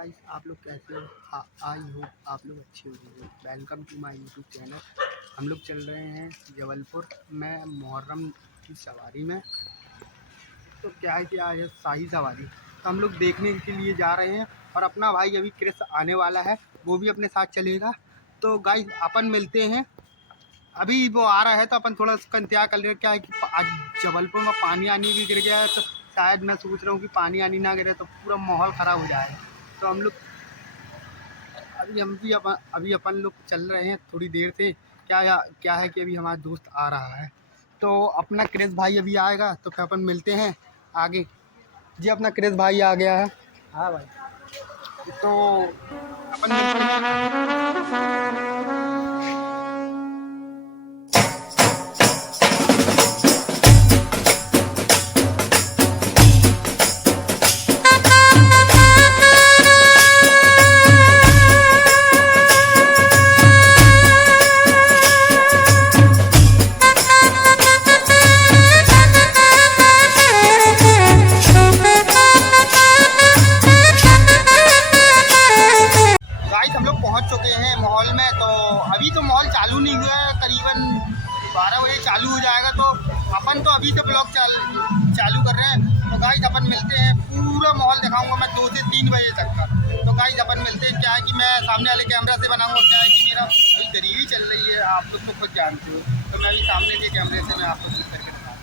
Guys, आप लोग कैसे हो? आई होप आप लोग अच्छे होंगे। Welcome to my YouTube channel. हम लोग चल रहे हैं जबलपुर में मुहर्रम की सवारी में। तो क्या है कि आज है शाही सवारी, तो हम लोग देखने के लिए जा रहे हैं। और अपना भाई अभी क्रिस आने वाला है, वो भी अपने साथ चलेगा। तो गाइस अपन मिलते हैं। अभी वो आ रहा है तो अपन थोड़ा उसका इंतजार कर रहे हैं। क्या है कि आज जबलपुर में पानी आनी भी गिर गया है, तो शायद मैं सोच रहा हूँ कि पानी आनी ना गिरे तो पूरा माहौल ख़राब हो जाए। तो हम लोग अभी अपन लोग चल रहे हैं थोड़ी देर से। क्या है कि अभी हमारा दोस्त आ रहा है, तो अपना क्रिस भाई अभी आएगा तो फिर अपन मिलते हैं आगे। जी, अपना क्रिस भाई आ गया है। हाँ भाई, तो अपन मिलते हैं। हम लोग पहुंच चुके हैं मॉल में। तो अभी तो मॉल चालू नहीं हुआ है, करीबन 12 बजे चालू हो जाएगा। तो अपन तो अभी से ब्लॉग चालू कर रहे हैं। तो गाइस अपन मिलते हैं, पूरा मॉल दिखाऊंगा मैं 2 से 3 बजे तक का। तो गाइस अपन मिलते हैं। क्या है कि मैं सामने वाले कैमरा से बनाऊंगा, क्या है कि मेरा अभी गरीबी चल रही है, आप लोग तो खुद जानते हो। तो मैं अभी सामने के कैमरे से मैं आपको शूट करके दिखाऊंगा।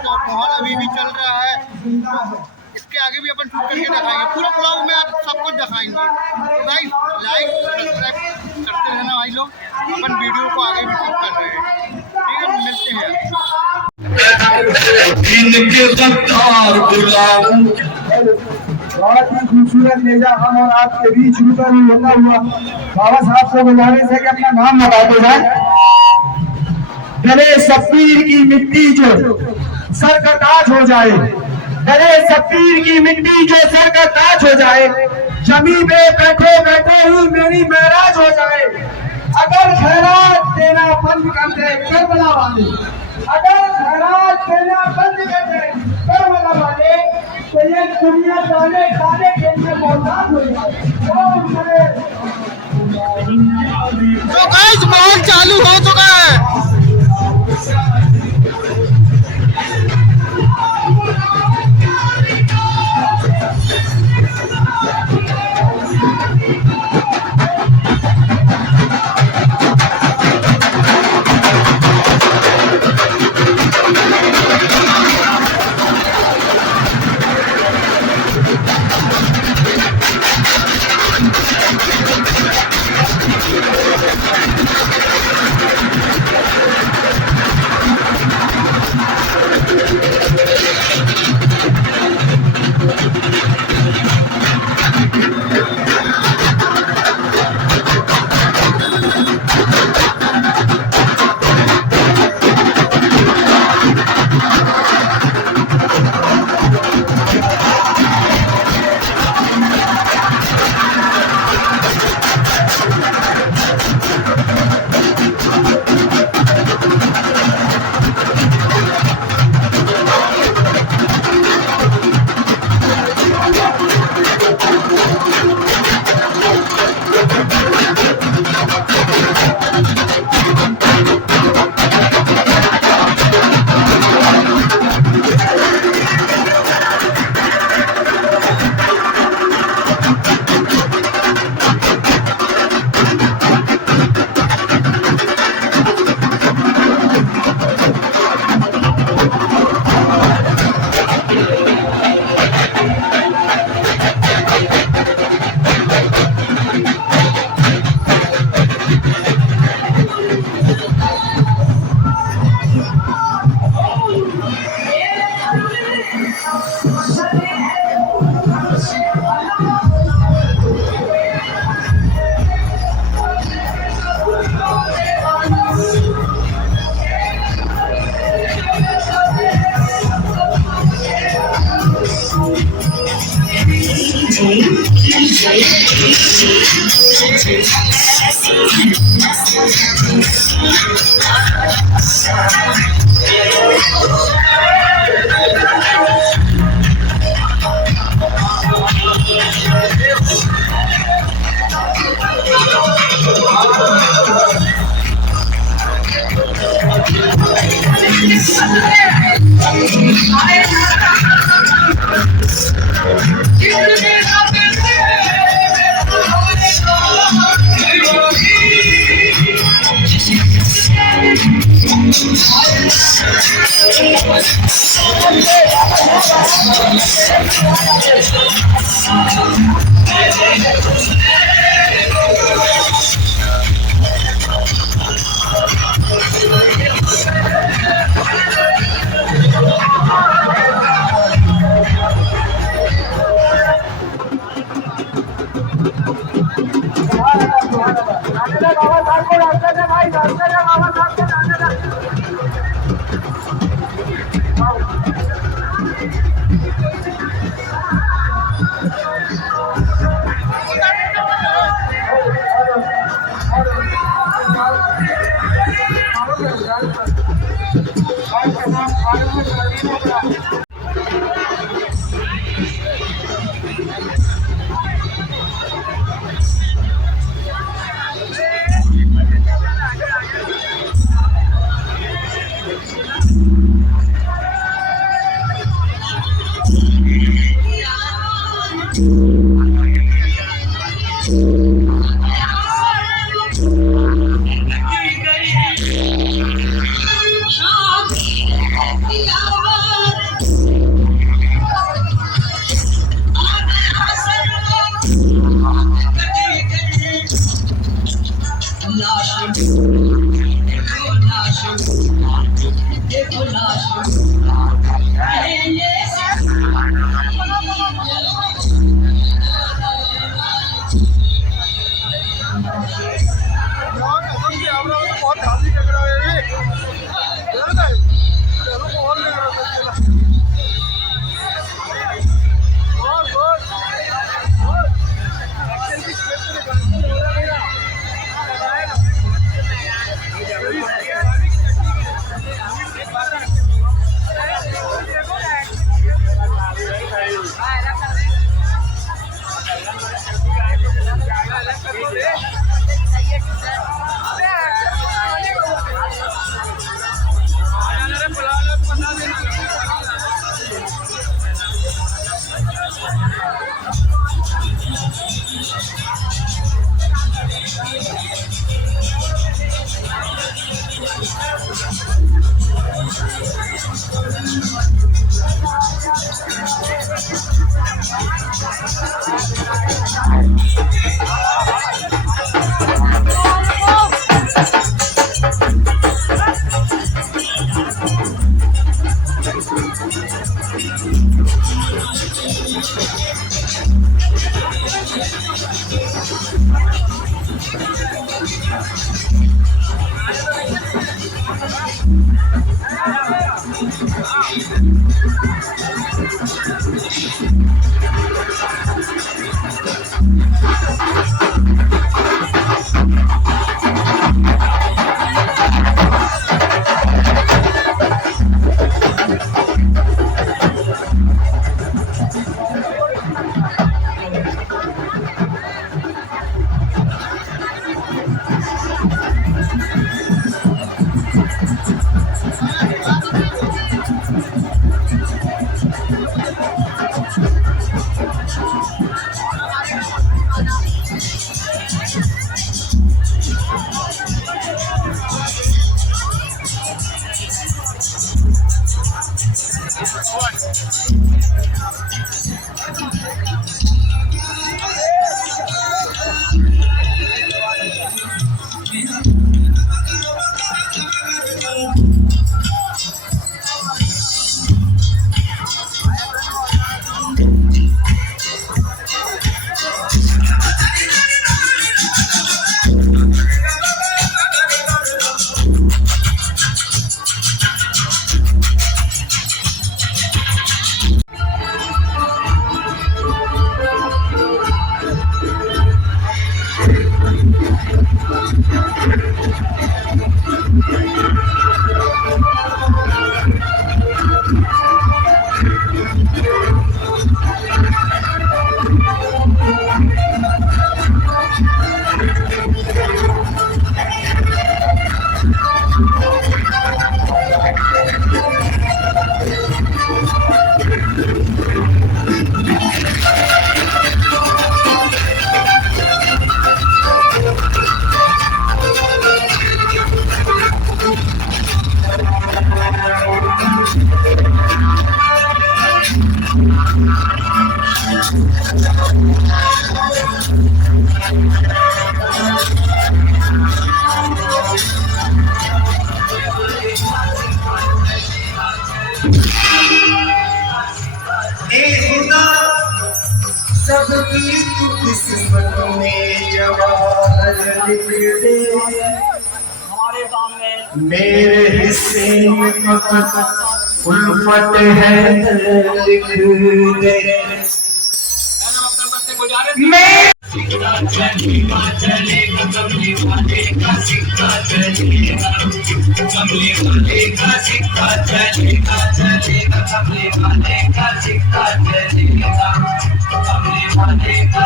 तो माहौल अभी भी चल रहा है, इसके आगे भी अपन शूट करके दिखाएंगे। पूरा ब्लॉग में सब कुछ दिखाएंगे। गाइस लाइक सब्सक्राइब करते रहना भाई लोग। अपन वीडियो को आगे भी शूट कर रहे हैं, ठीक है? मिलते हैं। बहुत ही खूबसूरत नेजा हम और आपके बीच होता हुआ बाबा साहब से गुजारिश है कि अपना नाम बताते जाए। गणेश शब्बीर की मिट्टी जो सर का ताज हो जाए, गणेश शब्बीर की मिट्टी जो सर का ताज हो जाए, जमी पे बैठे बैठे ही मेरी महराज हो जाए। अगर खैरात देना बंद कर दे करबला वाले, अगर खैरात देना बंद कर दे करबला वाले, तो ये दुनिया जाने खाने के लिए मोहताज हो जाए। तो गाइस माहौल चालू हो चुका है। बाबा साहब को रास्ते में भाई, रास्ते में बाबा साहब को रास्ते में। सबकी किस्मत में जवाहर लिख दे, हमारे सामने मेरे हिस्से में फकत उल्फत है लिख दे। मैं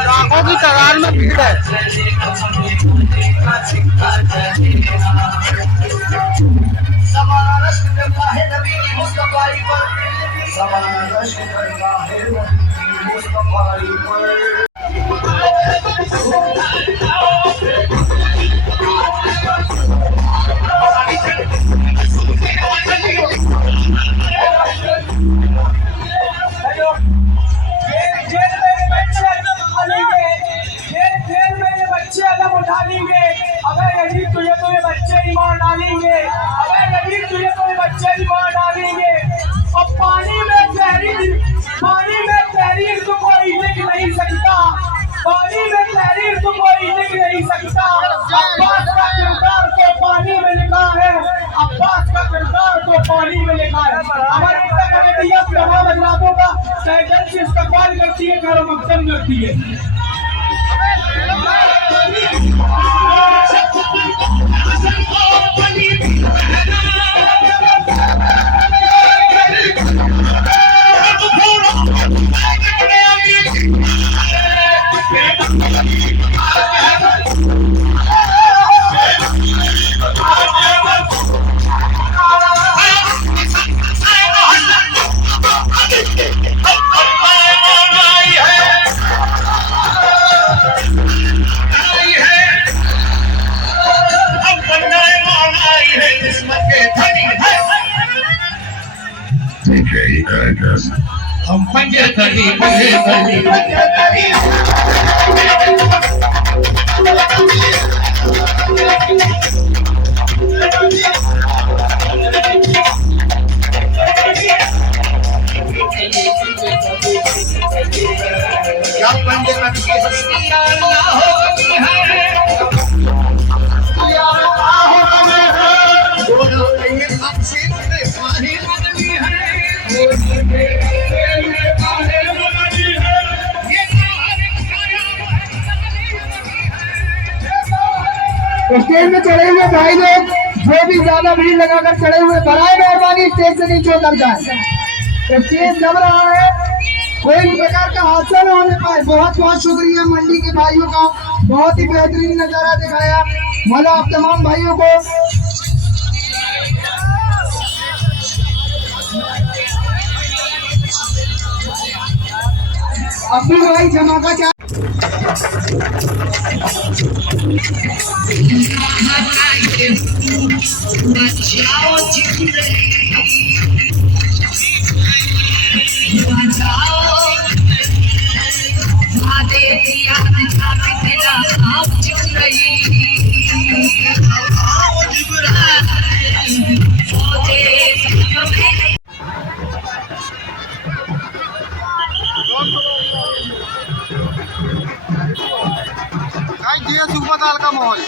लाखों की तादाद में भीड़ है। ज़माना रश्क करता है नबी की मुस्तफ़ाई पर, ज़माना रश्क करता है नबी की मुस्तफ़ाई पर। अबे यदि तुझे तो ये बच्चे ही मार डालेंगे, अबे यदि तुझे तो ये बच्चे ही मार डालेंगे। और पानी में तहरीर तो कोई लिख नहीं सकता, पानी में तहरीर तो कोई लिख नहीं सकता। अब्बास का किरदार तो पानी में लिखा है, अब्बास का किरदार तो पानी में लिखा है। हमारे तमाम हजरातों का सहजन से इस्तेमाल करती है, खैर मकसद करती है। हम पंजे करी पंजे स्टेज में चढ़े हुए भाई लोग जो भी ज्यादा भीड़ लगाकर चढ़े हुए बराए मेहरबानी स्टेज से नीचे उतर जाए। स्टेज दब रहा है, कोई प्रकार का हादसा न होने पाए। बहुत बहुत शुक्रिया मंडी के भाइयों का, बहुत ही बेहतरीन नजारा दिखाया। मौला आप तमाम भाइयों को अब्दुल भाई धमाका चाह ये सुबह दाल का माहौल।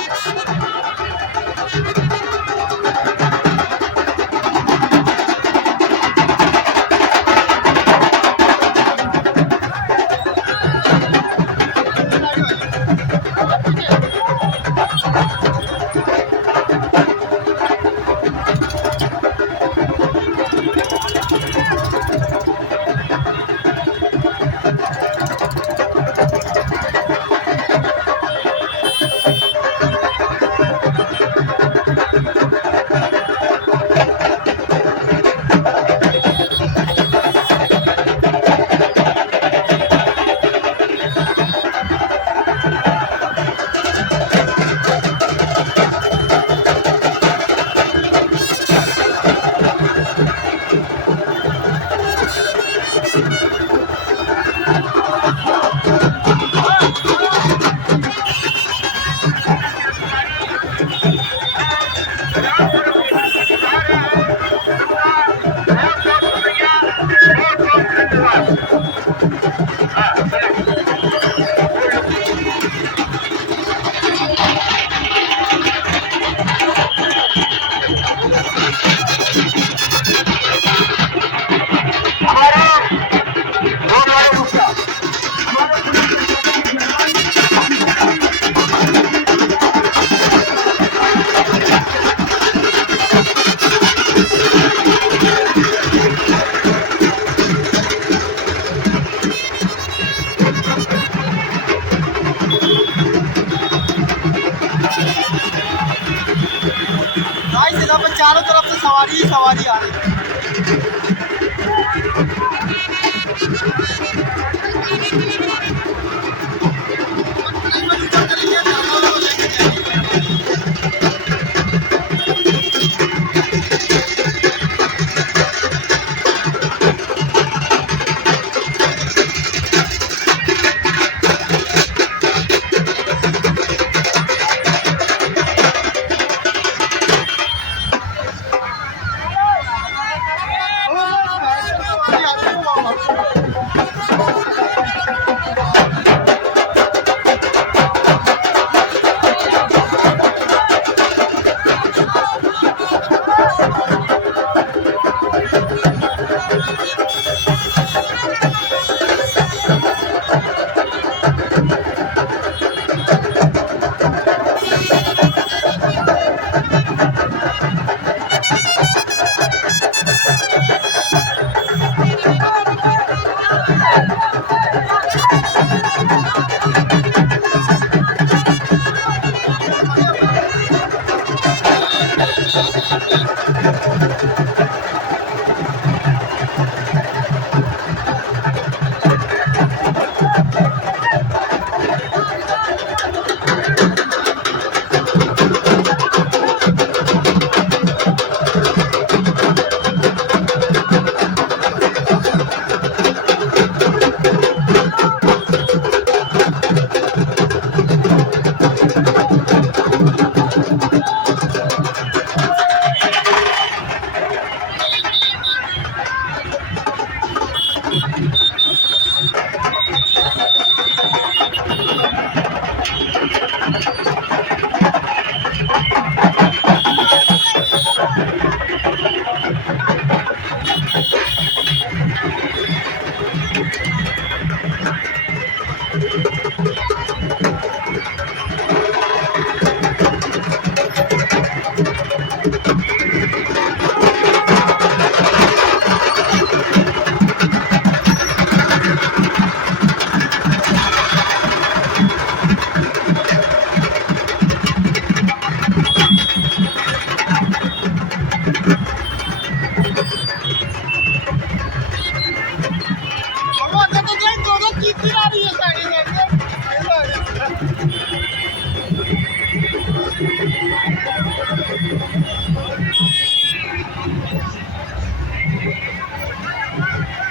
चारों तरफ से सवारी ही सवारी आ रही है।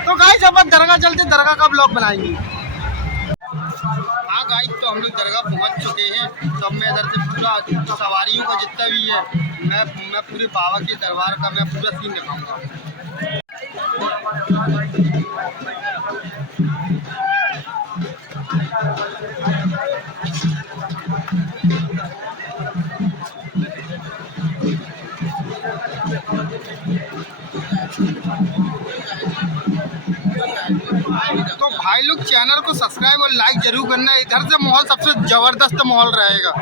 तो गाइस अब दरगाह चलते, दरगाह का ब्लॉग बनाएंगे। हाँ गाइस, तो हम लोग दरगाह पहुंच चुके हैं। तो अब मैं इधर से पूरा सवारियों का जितना भी है, मैं पूरे बाबा के दरबार का मैं पूरा सीन दिखाऊंगा। तो भाई लोग चैनल को सब्सक्राइब और लाइक जरूर करना। इधर से माहौल सबसे ज़बरदस्त माहौल रहेगा।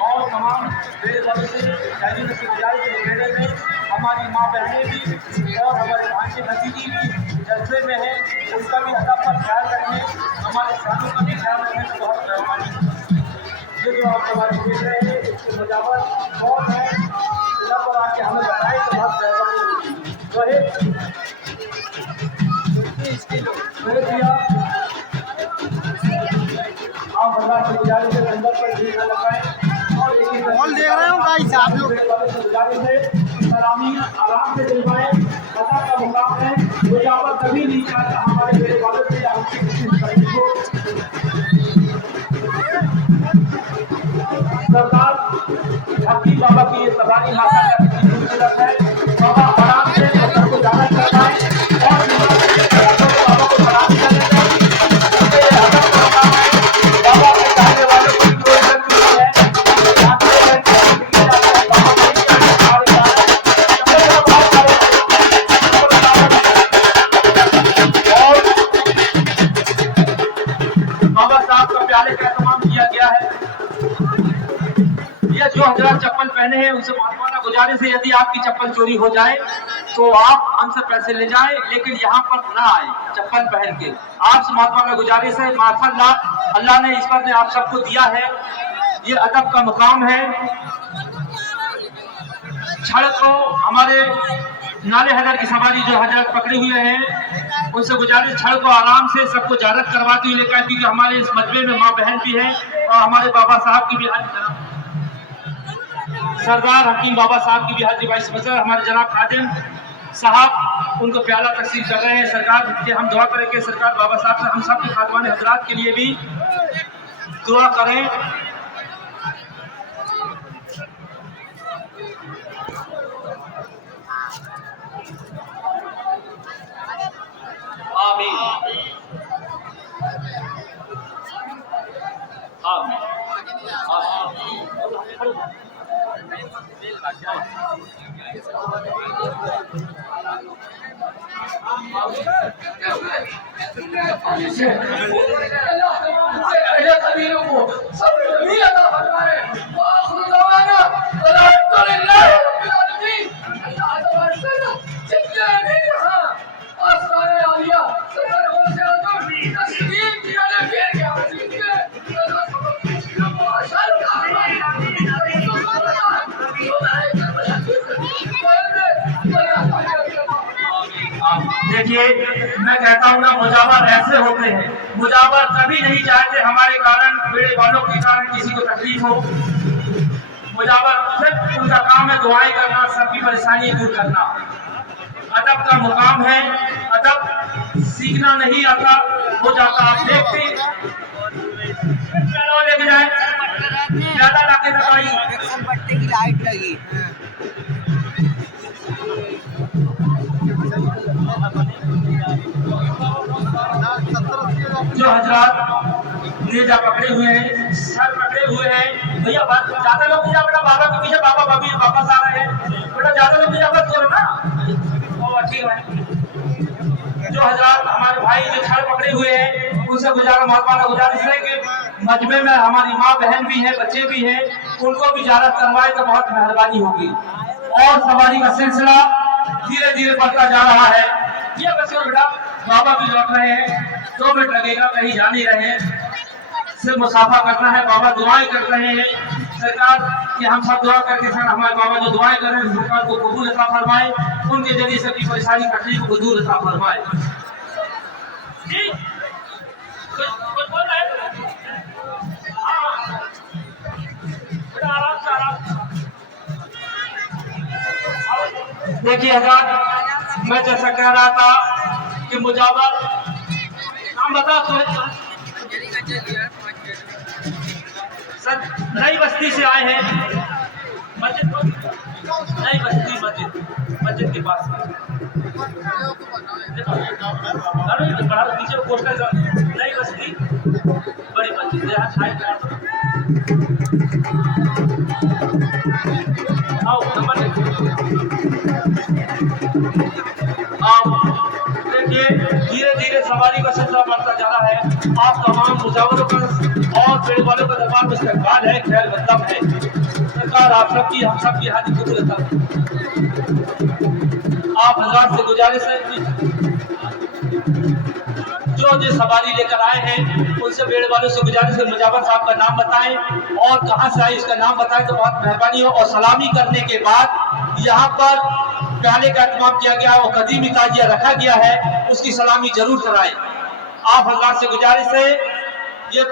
और तमाम हमारी माँ बहनें भी और हमारे भांजे भतीजी भी जलसे में है, उनका भी अदब का ख्याल रखें, हमारे सालों का भी ख्याल रखें तो बहुत मेहरबानी। ये जो आप हमारे देख रहे हैं इसके मुजावर कौन है, इधर पर आके हमें बताएं तो बहुत मेहरबानी। आप भगवान की गुजारिश से नंबर पर भीड़ न लगाएं और कॉल देख रहे हो गाइस आप लोग। सलामी आराम से दिलवाएं, पता का मुकाम है, मुजावर कभी नहीं चाहता हमारे मेरे वालों से या हमसे किसी तकलीफ को। सरकार हकीम बाबा की ये सवारी माता का कितनी खूबसूरत है, बाबा आराम से सफर को जाना चाहता है और बाबा को सलाम करने बाबा के चाहने वालों को कोई शक नहीं है। बाबा साहब का प्याले का एहतमाम किया गया है। ये जो हजरत चप्पल पहने हैं उनसे मानवाना गुजारिश है, यदि आपकी चप्पल चोरी हो जाए तो आप हमसे पैसे ले जाएं, लेकिन यहाँ पर ना आए चप्पल पहन के। आपसे मानवाना गुजारिश है, माशाअल्लाह अल्लाह ने ईश्वर ने आप सबको दिया है, ये अदब का मुकाम है। छड़ को हमारे नाले हैदर की सवारी जो हजरत पकड़े हुए हैं उनसे गुजारिश छड़ को आराम से सबको जारत करवाती हुई लेकर, क्योंकि हमारे इस मजबे में माँ बहन भी है और हमारे बाबा साहब की भी सरदार हकीम बाबा साहब की भी हाजिरी वाइस प्रेसिडेंट हमारे जनाब खादिम साहब उनको प्याला तकसीम कर रहे हैं। सरकार के हम दुआ करें कि सरकार बाबा साहब से हम सब के खातवान हजरात के लिए भी दुआ करें। आमीन आमीन देखिए मैं कहता हूँ ना, मुजावर ऐसे होते हैं, मुजावर कभी नहीं चाहते हमारे कारण मेरे वालों के कारण किसी को तकलीफ हो। मुजावर सिर्फ उनका काम है दुआएं करना, सबकी परेशानी दूर करना। अदब का मुकाम है, अदब सीखना नहीं आता हो जाता। आप देखते लेके जाए ज्यादा लाके दवाई की लाइट लगी जो हजरात नेजा पकड़े हुए हैं, सर पकड़े हुए हैं, भैया ज्यादा लोग पीछा बेटा, बाबा के पीछे बाबा भाभी वापस आ रहे हैं बेटा, ज्यादा लोग पीछा मत करो ना। ठीक है, जो हजरात हमारे भाई जो छड़ पकड़े हुए हैं उनसे महात्मा गुजारिश है कि मजमे में हमारी माँ बहन भी है, बच्चे भी हैं, उनको भी इजाजत करवाए तो बहुत मेहरबानी होगी। और सवारी का सिलसिला धीरे धीरे बढ़ता जा रहा है। ये बच्चों बेटा बाबा भी लौट रहे हैं, 2 मिनट लगेगा, कहीं जा नहीं रहे हैं, सिर्फ मुसाफा करना है। बाबा दुआएं कर रहे हैं सरकार कि हम सब दुआ करके सर हमारे बाबा जो दुआएं कर रहे हैं सरकार को कबूल अता फरमाए, उनके जरिए सबकी परेशानी तकलीफ को दूर अता फरमाए। देखिए हज़रात, मैं जैसा कह रहा था कि मुजावर हम बता सर नई बस्ती से आए हैं, मस्जिद नई बस्ती मस्जिद के पास पीछे पोस्टर नई बस्ती बड़ी मस्जिद आओ नंबर देखिए धीरे धीरे सवारी का सिलसिला बढ़ता जा रहा है। आप तमाम मुजावरों का और पेड़ वालों का दरबार में इस्तकबाल है, खैर मतलब है। सरकार आप सबकी हम सबकी हाजिर कबूल अता। आप हजरात से गुजारिश है जो सवारी लेकर आए हैं उनसे बेड़े वालों से गुजारिश है मुजावर साहब का नाम बताएं और कहां से आए इसका नाम बताएं तो बहुत मेहरबानी हो। और सलामी करने के बाद यहाँ पर प्याले का एहतमाम किया गया और कदीमी ताजिया रखा गया है, उसकी सलामी जरूर कराएं। आप हजरात से गुजारिश है, ये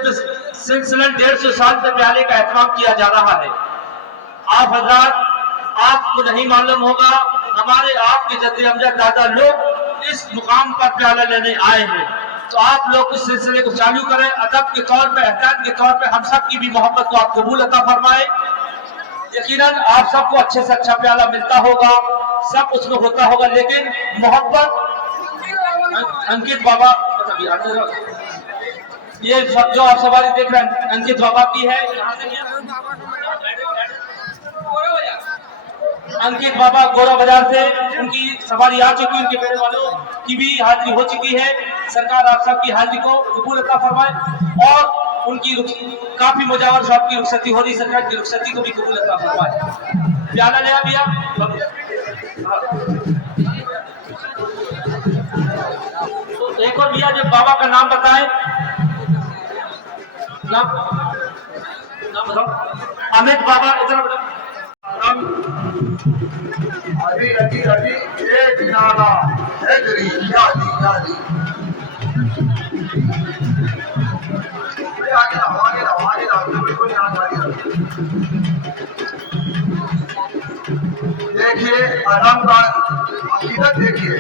सिलसिला 150 साल से प्याले का एहतमाम किया जा रहा है। आप हजरात, आपको नहीं मालूम होगा, हमारे आपके जद्दे अमजद दादा लोग इस मुकाम पर प्याला लेने आए हैं, तो आप लोग इस सिलसिले को चालू करें। अदब के तौर पे, एहसान के तौर पे हम सब की भी मोहब्बत को आप कबूल अता फरमाए। यकीनन आप सबको अच्छे से अच्छा प्याला मिलता होगा, सब उसमें होता होगा, लेकिन मोहब्बत अंकित बाबा, ये सब जो आप सवारी देख रहे हैं अंकित बाबा की है। अंकित बाबा गोरा बाजार से उनकी सवारी आ चुकी, उनके बेड़े वालों की भी हाजिरी हो चुकी है। सरकार आप सबकी हाजिरी को कबूल अता फरमाए और उनकी काफी मुजावर साहब की रुखसती हो रही, सरकार की रुखसती को भी कबूल अता फरमाए। प्याला ले अभी आप तो एक और भैया जब बाबा का नाम बताएं, नाम बताओ। अमित बाबा, इतना बताओ। अभी अभी अभी एक नारा हैदरी यादी यादी आगे ना बिल्कुल याद आ गया। देखिए आराम का अकीदत देखिए,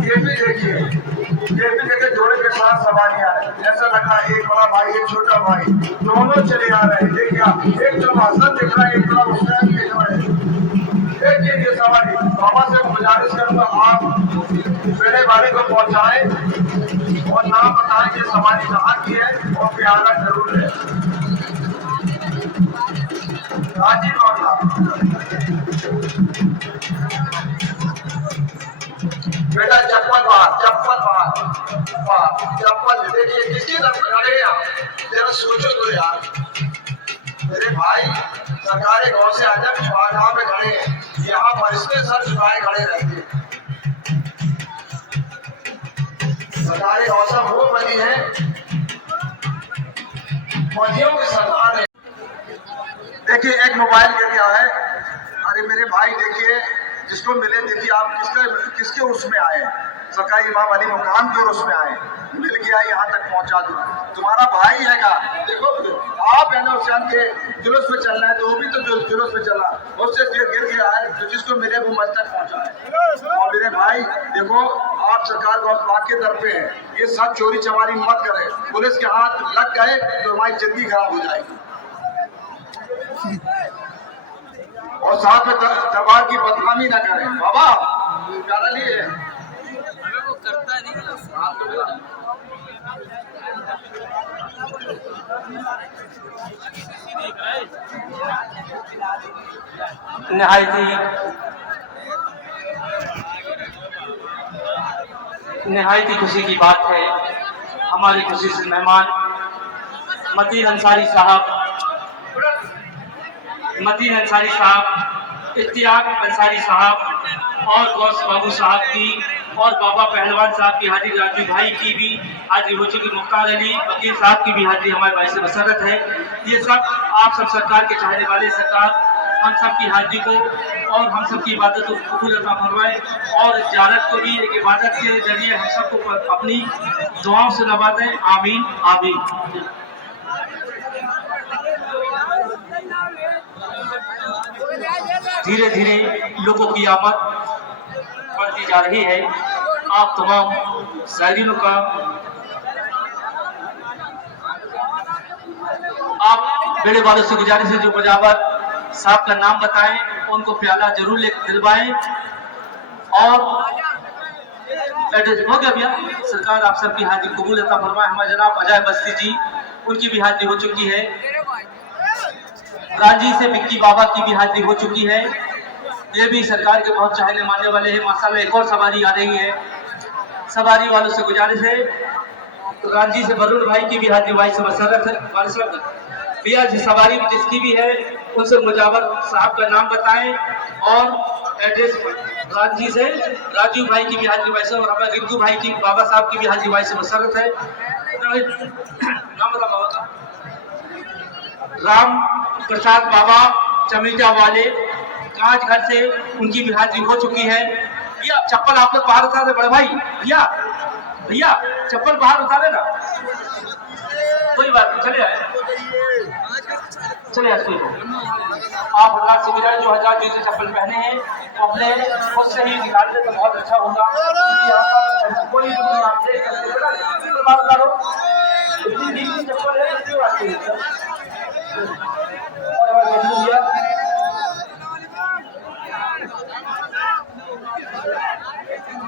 ये भी देखिए जोड़े के साथ सवारियां है, ऐसा लगा एक बड़ा भाई एक छोटा भाई दोनों चले आ रहे हैं। देखिए एक जो हसन दिख रहा है, एक बड़ा हुसैन दिख रहा है। देखिए ये सवारी बाबा से गुजारिश करूंगा आप बेड़े वाले को पहुंचाए और नाम बताएं कि सवारी कहाँ की है और प्याला जरूर है। राजीव बाबा बेटा चप्पल देखिए किसकी तरफ खड़े हैं आप, जरा सोचो तो यार। मेरे भाई सरकारी गांव से आजा भी बाजार में खड़े हैं, यहाँ पर इसके सर झुकाए खड़े रहते हैं। सरकारी औसम वो बनी है फौजियों की सरकार है। देखिए एक मोबाइल गिर गया है, अरे मेरे भाई देखिए जिसको मिले, देखिए आप किसके उसमें आए, सरकारी इमाम अली मुकाम के उसमें आए, मिल गया यहाँ तक पहुँचा दो, तुम्हारा भाई हैगा। देखो आप है ना हुसैन के जुलूस पे चलना है तो वो भी तो जुलूस पे चला, उससे गिर गया है, तो जिसको मिले वो मंच तक पहुँचा है। और मेरे भाई देखो आप सरकार गौसबाग के तरफ पे है, ये सब चोरी चमारी मत करे, पुलिस के हाथ लग गए तो हमारी जिंदगी खराब हो जाएगी। और साथ में दरबार की बदनामी ना करें। बाबा प्याला लिए वो करता नहीं, निहायती खुशी की बात है, हमारी खुशी से मेहमान मतीन अंसारी साहब, इत्तियाक अंसारी साहब और गौस बाबू साहब की और बाबा पहलवान साहब की हाजिरी, राजू भाई की भी हाजिरी हो चुकी, मुख्तार अली वकील साहब की भी हाजिरी हमारे भाई से मसरत है। ये सब आप सब सरकार के चाहने वाले, सरकार हम सब की हाजिरी को और हम सब की इबादत को कबूल अता फरमाए और ज़ियारत को भी एक इबादत के जरिए हम सबको अपनी दुआओं से नवाजें। आमीन आमीन। धीरे धीरे लोगों की आमद बढ़ती जा रही है। आप तमाम साइरिनों का आप बेड़े वालों से गुजारिश है जो मुजावर साहब का नाम बताएं, उनको प्याला जरूर ले दिलवाएं। और हो गया भैया, सरकार आप सबकी हाजिरी कबूल अता फरमाए। हमारे जनाब अजय बस्ती जी, उनकी भी हाजिरी हो चुकी है। रांची से मिक्की बाबा की भी हाजिरी हो चुकी है, ये भी सरकार के बहुत चाहने मानने वाले हैं। माशाल्लाह एक और सवारी आ रही है, सवारी वालों से गुजारिश है तो रांची से वरुण भाई की भी हाजिरी भाई से मसरत है। भैया जिस सवारी में जिसकी भी है उनसे मुजावर साहब का नाम बताएं और एड्रेस राजी से राजू भाई की भी हाजिरी भाई से और हमारे रिंकू भाई की बाबा साहब की भी हाजिरी भाई से मुसरत है। नाम बता बाबा का। राम प्रसाद बाबा चमेटा वाले कांच घर से उनकी भी हाजिरी हो चुकी है। भैया चप्पल आप लोग बाहर उतारे बड़े भाई, भैया भैया चप्पल बाहर उतारे ना, कोई बात नहीं, चले आए चले आए। आप हजार से मिला जो हजार जूते चप्पल पहने हैं अपने खुद से ही निकाल दे तो बहुत अच्छा होगा। कोई भी नहीं आप देख सकते बात करो, इतनी ढीली चप्पल है क्यों आती है।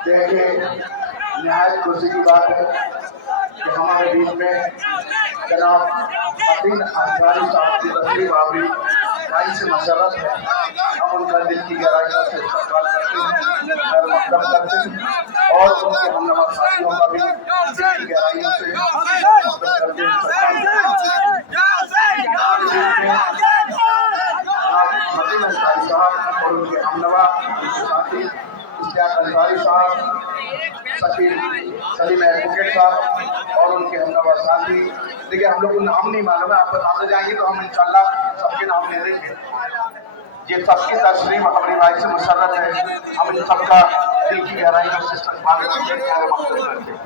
देखिए निहायत खुशी की बात है कि हमारे बीच में जनाब हसीन अंसारी साहब की तस्वीर आवी भाई से मशर्रत है। हम उनका दिल की गहराइयों से इस्तकबाल करते हैं, मतलब करते हैं और उनके हम नमक साथियों का भी दिल की गहराइयों से करते हसीन अंसारी साहब और उनके हमनवा साथी अंसारी साहब, सलीम एडवोकेट साहब और उनके हमनवा साथी। देखिए हम लोग को नाम नहीं मालूम है, आप बताते जाएंगे तो हम इंशाल्लाह सबके नाम ले लेंगे। ये सबकी तस्लीम हमारी भाई से मुसर्रत है, हम इन सबका दिल की गहराइयों से इस्तकबाल करते हैं।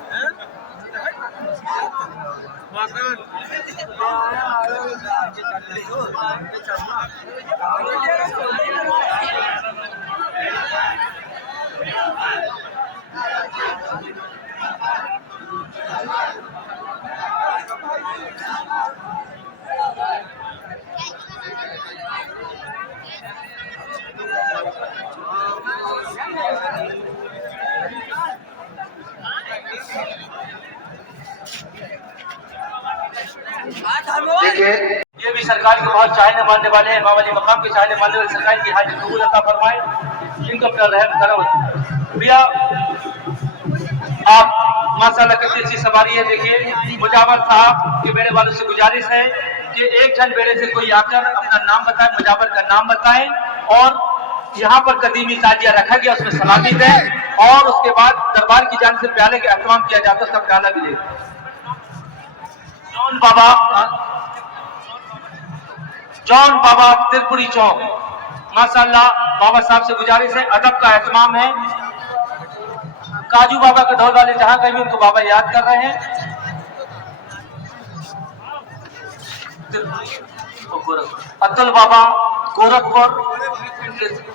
ये भी सरकार के बहुत चाहने मानने वाले हैं, इमाम अली मकाम के चाहने मानने वाले सरकार की हाजिर कबूल अता फरमाए, इनको अपना रहम करो। भैया आप माशाल्लाह कितनी अच्छी सवारी है। देखिए मुजावर साहब के बेड़े वालों से गुजारिश है कि एक जन बेड़े से कोई आकर अपना नाम बताए, मुजावर का नाम बताएं और यहाँ पर कदीमी ताजिया रखा गया उसमें सलामी दें और उसके बाद दरबार की जान से प्याले का एहतमाम किया जाता है, उसका प्याला भी दे। जॉन बाबा त्रिपुरी चौक माशाल्लाह बाबा साहब से गुजारिश है, अदब का एहतमाम है। काजू बाबा के दौर वाले जहां कहीं भी उनको बाबा याद कर रहे हैं। अतुल बाबा गोरखपुर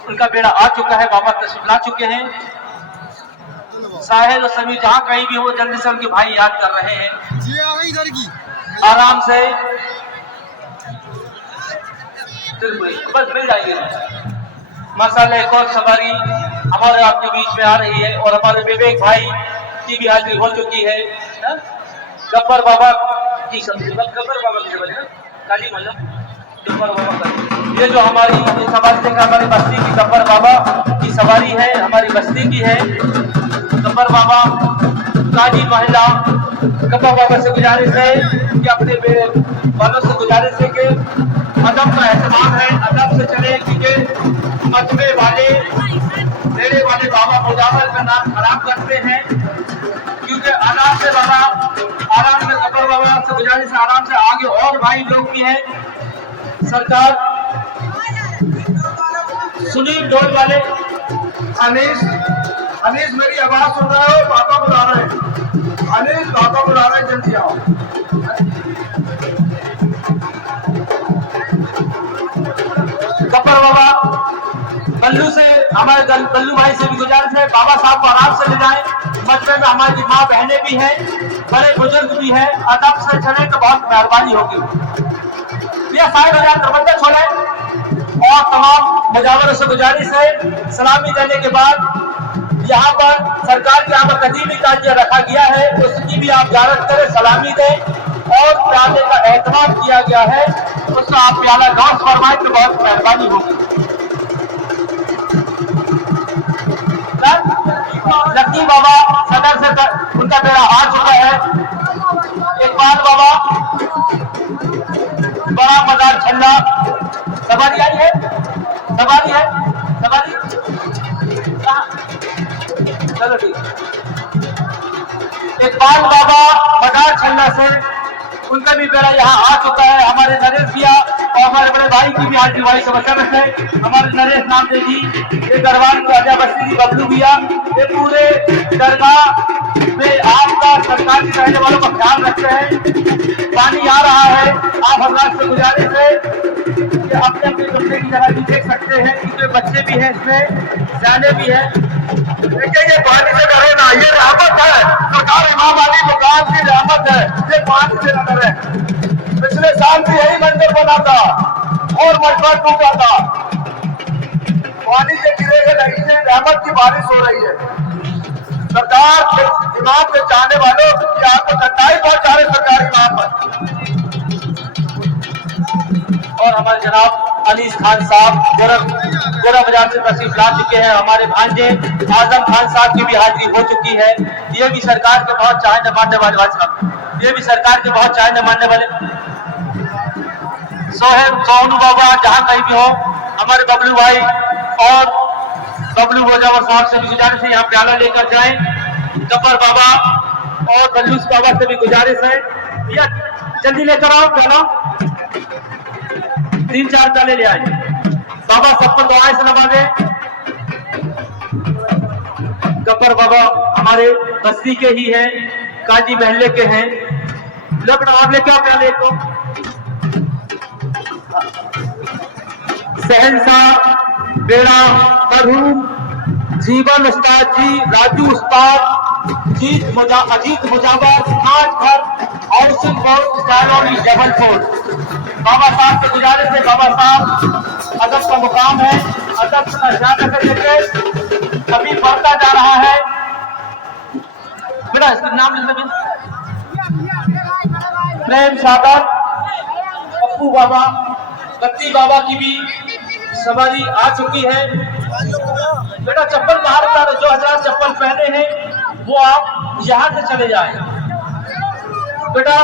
उनका बेड़ा आ चुका है, बाबा तशरीफ ला चुके हैं। साहिल और समीर जहां कहीं भी हो जल्दी से उनके भाई याद कर रहे हैं। आराम से बस मिल जाएगी माशाल्लाह। एक और सवारी हमारे आपके बीच में आ रही है और हमारे विवेक भाई की भी हाजिरी हो चुकी है। गब्बर बाबा की गब्बर बाबा की सवारी काली मतलब गब्बर बाबा का ये जो हमारी सवारी देखा हमारी बस्ती की गब्बर बाबा की सवारी है, हमारी बस्ती की है। गब्बर बाबा काजी महिला गब्बर बाबा से गुजारिश है कि अपने बेड़े वालों से गुजारिश है कि अदब का एहतमाम है, अदब से चले क्योंकि मजबे वाले बेड़े वाले बाबा मुजावर का नाम खराब करते हैं। क्योंकि आराम से बाबा आराम से गब्बर बाबा से गुजारिश है, आराम से आगे और भाई लोग भी हैं। सरकार सुनील डोल वाले अनीस मेरी आवाज सुन रहे हो? पापा बुला रहे हैं, अनीस पापा बुला रहे हैं, जल्दी आओ। गब्बर बाबा बल्लू से हमारे बल्लू भाई से भी गुजारिश है बाबा साहब को आराम से ले जाएं। मजबे में हमारी माँ बहनें भी हैं, बड़े बुजुर्ग भी हैं, अदब से चले तो बहुत मेहरबानी होगी। यह 60,000 दरबंदा छोड़े और तमाम मुजावरों से गुजारिश है सलामी देने के बाद यहाँ पर सरकार के यहाँ पर कदीमी ताजिया रखा गया है, उसकी भी आप ज़ियारत करें, सलामी दें और प्याले का एहतमाम किया गया है, उसका आप प्याला नौश फरमाएं तो बहुत मेहरबानी होगी। लक्की बाबा सदर से उनका बेड़ा आ चुका है। इकबाल बाबा बड़ा मदार छल्ला सवारी आई है, सवारी है, सवारी कहाँ? चलो ठीक। इकबाल बाबा मदार छल्ला से उनका भी बेड़ा यहाँ आ चुका है। हमारे नरेश भैया और हमारे बड़े भाई की भी आज भाई समस्या में है। हमारे नरेश नामदे जी, ये दरबार को अजय बस्ती जी, बबलू भैया, ये पूरे दरगाह में आपका सरकार के रहने वालों का ख्याल रखते हैं। पानी आ रहा है, आप हजरात से गुजारिश है कि अपने अपने कमरे की जगह भी देख सकते हैं, क्योंकि बच्चे भी हैं इसमें, सियाने भी हैं। देखिए ये पानी से डरो ना, ये रहमत है, सरकार इमाम अली मुकाम की रहमत है, ये पानी से न डरे। पिछले साल भी यही मंदिर बना था और मजबूत टूटा था, पानी से गिरेगा नहीं, से रहमत की बारिश हो रही है। सरकार इमाम के चाहने वालों की आपको कटाई पहुंचा रहे सरकारी इमाम पर। और हमारे जनाब अलीस खान साहब गोरा बाजार से तशरीफ ला चुके हैं। हमारे भांजे आजम खान साहब की भी हाजिरी हो चुकी है। ये भी सरकार के बहुत चाहने मानने वाले भाई, ये भी सरकार के बहुत चाहने मानने वाले सोनू बाबा जहाँ कहीं भी हो, हमारे बबलू भाई और बबलू बोजावर साहब से भी गुजारिश है यहाँ प्याला लेकर जाएं। गब्बर बाबा और बल्लूस बाबा से भी गुजारिश है भैया जल्दी लेकर आओ प्याला, 3-4 प्याले ले आए। बाबा सबको दुआएं से नवाजे। गब्बर बाबा हमारे बस्ती के ही हैं, काजी महल्ले के हैं। लोग आप लेके आओ प्याले को। शहंशाह बेड़ा मरहूम जीवन उस्ताद जी, राजू उस्ताद, अजीत मुजावर, आज घर हाउसिंग बोर्ड कॉलोनी जबलपुर। बाबा साहब से गुजारिश है, बाबा साहब अदब का मुकाम है, अदब का ध्यान रखें, अभी बढ़ता जा रहा है। बेटा इसका नाम लिख प्रेम सागर, पप्पू बाबा, बत्ती बाबा की भी सवारी आ चुकी है। बेटा चप्पल बाहर उतारो, जो हजरात चप्पल पहने हैं वो आप यहाँ से चले जाएं। बेटा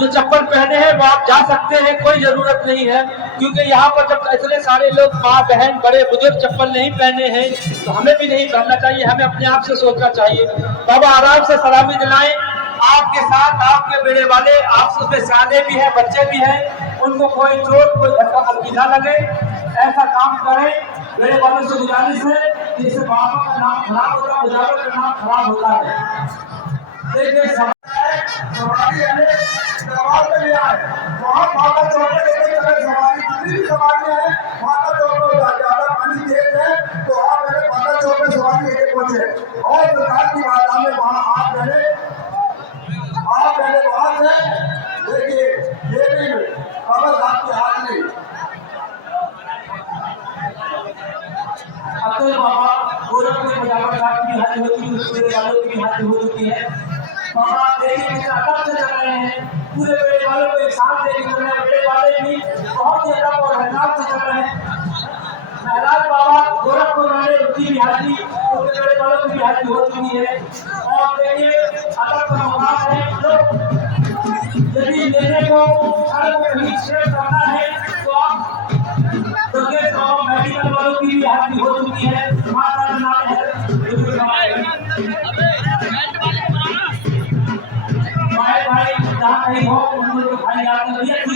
जो चप्पल पहने हैं वो आप जा सकते हैं, कोई जरूरत नहीं है, क्योंकि यहाँ पर जब इतने सारे लोग माँ बहन बड़े बुजुर्ग चप्पल नहीं पहने हैं तो हमें भी नहीं पहनना चाहिए, हमें अपने आप से सोचना चाहिए। बाबा आराम से सलामी दिलाएं, आपके साथ आपके बेड़े वाले, आपसे उसमें सियाने भी हैं, बच्चे भी हैं, उनको कोई चोट कोई धक्का मुक्की ना लगे, ऐसा काम करें। बेड़े वालों से गुजारिश है, जिससे बाबा का नाम खराब होता है, मुजावर का नाम खराब होता है। देखिए सवारी दरबार में ले आए, वहाँ माता चौक पे लेके चले। सवारी जितनी भी सवारियां हैं माता चौक पे ज्यादा पानी तेज है तो आप मेरे माता चौक पे सवारी लेके पहुंचे। और सरकार की बात हमें वहाँ आप पहले वहां से देखिए, ये भी बाबा साहब की हाजिरी। अब्दुल बाबा गोरखपुर मुजावर साहब की हाजिरी हो चुकी है, उसके वालों की भी हाजिरी हो चुकी है। बाबा देखिए किस अदब से चल रहे हैं, पूरे बड़े वालों को एक साथ लेके चल रहे हैं। बड़े वाले भी बहुत ही अदब और हजाम से चल रहे हैं। महराज बाबा गोरखपुर वाले उनकी भी हाजिरी, उसके बड़े वालों की भी हाजिरी हो चुकी है। और देखिए अदब का मुकाम है, यदि लेने को कहीं शेयर करना है तो आप मेडिकल वालों की भी हाजिरी हो चुकी है। भाई जहाँ कहीं हो उनको भाई याद नहीं है, तो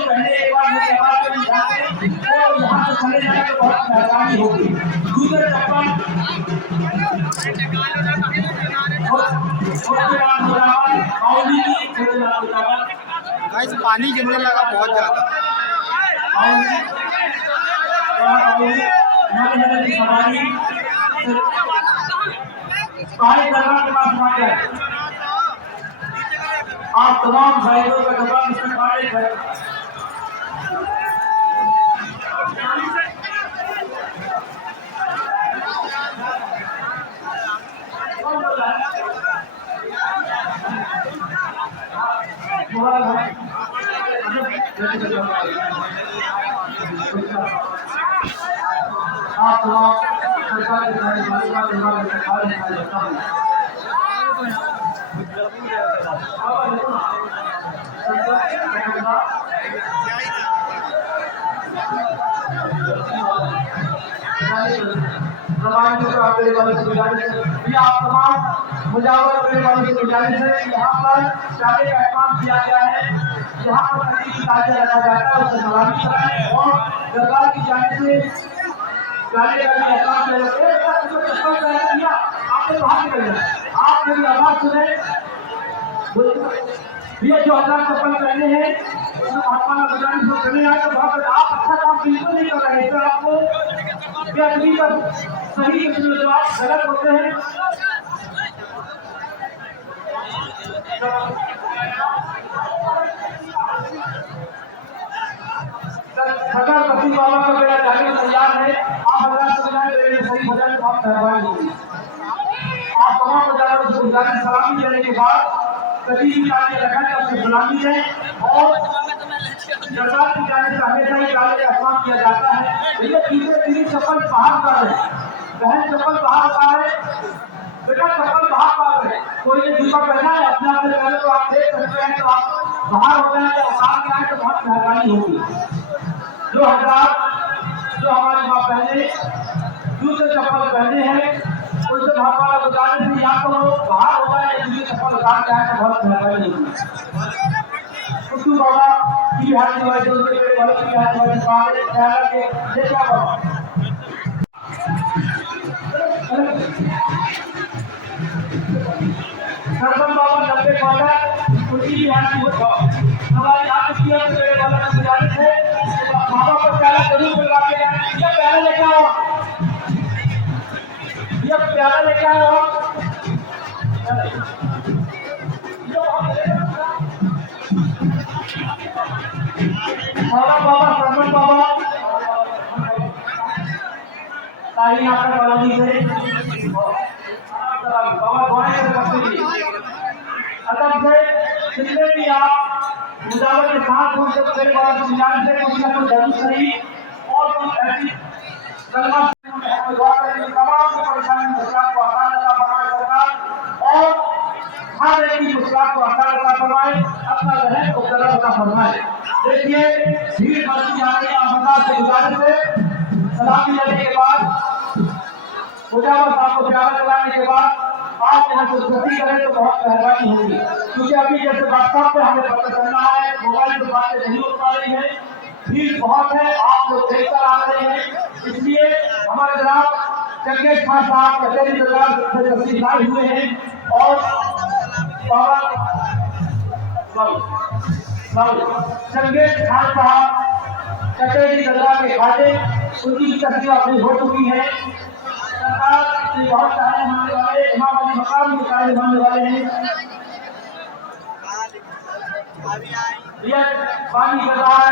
पहले एक बार मेरे आवाज में जाते तो यहाँ से चले जाए तो बहुत मेहरबानी होगी। दूसरे गाइस पानी गिरने लगा बहुत ज्यादा। आप तमाम भाइयों का जवाब इसमें पाने हैं। आप सरकार के आप तमाम मुजावर करने वालों से गुजारिश है कि यहाँ पर चारे का काम किया गया है। यहाँ पर खरीद की ताजा रखा जाता है, उससे सलामी कराएं और सरकार की जाने से चारे का भी काम किया जाता है। आपने बाहर निकल जाए, आप मेरी आवाज सुने। ये जो हजार चप्पल पहने हैं महात्मा गुजारिश को करने आए तो बहुत आप अच्छा काम बिल्कुल नहीं कर रहे, तो आपको बेअदबी पर सही किस्म जो आप गलत होते हैं। अगर कभी बाबा का बेटा जाने को तैयार है, आप हजार सही भजन बहुत मेहरबानी होगी। आप तमाम बजारों से गुजारिश सलामी देने के बाद कभी भी कार्य रखा है उससे सलामी दें और सरकार की जाने से हमेशा ही कार्य का काम किया जाता है। ये तीसरे तीन चप्पल बाहर कर रहे हैं, बहन चप्पल बाहर पा रहे, बेटा चप्पल बाहर पा रहे, कोई ने जूता पहना है अपने आप पहले तो आप देख सकते हैं, तो आप बाहर हो गए तो काम क्या है तो बहुत मेहरबानी होगी। जो हजरात जो हमारे माँ पहले जूते चप्पल पहने हैं उनसे भागवाला गुजारिश से या तो बाहर हो जाए या जूते चप्पल उतार के आए तो बहुत मेहरबानी होगी। कुछ बाबा की हाथ दिवाई जो उनके गलत की हाथ दिवाई पाले ख्याल के ये क्या बाबा सरपंच बाबा 90 क्वार्टर उनकी भी हाथ दिवाई हमारी आप किया तो मेरे वाला गुजारिश है बाबा को प्याला जरूर बुलवा के जाए। ये प्याला लेके आओ, ये प्याला लेके आओ। बाबा सरपंच बाबा तारी नाटक वाला जी से बाबा दुआएं कर सकते हैं। अदब से जितने भी आप मुजावर के साथ हो सब मेरे वाला गुजारिश है कुछ ना कुछ जरूर सही और कुछ ऐसी कलमा दुआ करेंगे तमाम की परेशानी मुश्किल को आसान अता फरमाए सरकार और हर एक की मुश्किल को आसान अता फरमाए, अपना रहम को करम अता फरमाए। देखिए भीड़ बढ़ती जा रही है, आप से गुजारिश है सलामी लेने के बाद मुजावर साहब को प्यारा चलाने के बाद आप यहाँ से गति करें तो बहुत मेहरबानी होगी, क्योंकि अभी जैसे व्हाट्सएप पे हमें पता चलना है मोबाइल पे बातें नहीं हो पा रही है, भीड़ बहुत है, आप लोग देखकर आ रहे हैं, इसलिए हमारे जनाब चंगेज खान साहब कचहरी दरबार से तस्लीम आए हुए हैं और बाबा चंगेज खान साहब कचहरी दरबार के खाते उनकी तस्वीर अपनी हो चुकी है। सरकार से बहुत सारे होने वाले इमाम अली मकाम के कार्य होने वाले हैं। ये पानी कर रहा है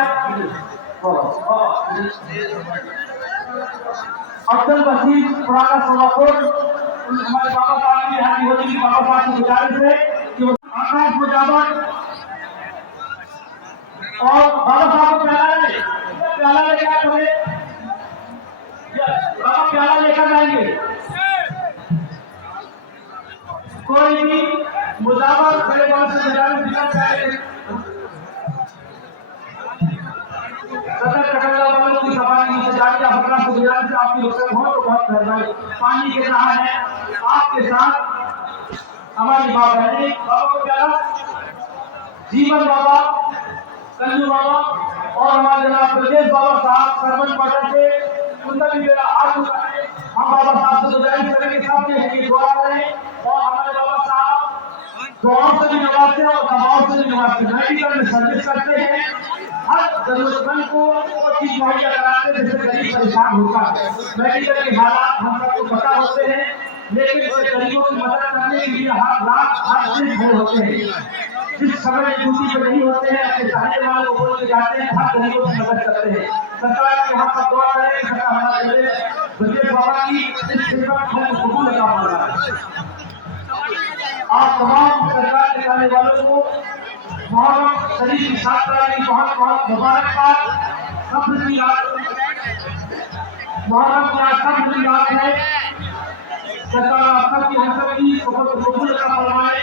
अब्दुल बशीर पुराना सोलापुर हमारे बाबा साहब की हाथी होती है। बाबा साहब की गुजारिश है कि आकाश मुजावर और बाबा साहब को प्याला लेकर आए, बाबा प्याला लेकर जाएंगे। कोई भी मुजावर बड़े बाल से गुजारिश निकल जाए वालों की सवारी से जाकर अपना से गुजारिश आपकी रुखसत हो तो बहुत मेहरबानी। पानी गिर रहा है आपके साथ हमारी माँ बहने बाबा को प्याला जीवन बाबा कल्लू बाबा और हमारे जनाब ब्रजेश बाबा साहब सरपंच पटन से उनका भी मेरा हाथ उठा है। हम बाबा साहब से गुजारिश करेंगे सामने दुआ करें और हमारे बाबा साहब दुआओं से भी नवाजते हैं और दबाव से भी नवाजते हैं, मेडिकल में सर्विस करते हैं, हर जरूरतमंद को वो चीज मुहैया कराते हैं जिससे गरीब परेशान होता है। मेडिकल के हालात हम सबको पता होते हैं, लेकिन गरीबों की मदद करने के लिए हर रात हर दिन खड़े होते हैं। जिस समय ड्यूटी पे नहीं होते हैं अपने चाहने वालों को बोल के जाते हैं, हर गरीबों की मदद करते हैं। सरकार के यहाँ पर दुआ करें सरकार हमारे ब्रजेश बाबा की इस खिदमत को कबूल अता फरमाए। आप तमाम सरकार के चाहने वालों को मोहर्रम शरीफ की 7 तारीख की बहुत बहुत मुबारकबाद। सब्र की रात मोहर्रम की आज सब्र की रात है। सरकार आप सबकी हम सबकी कबूल अता फरमाए।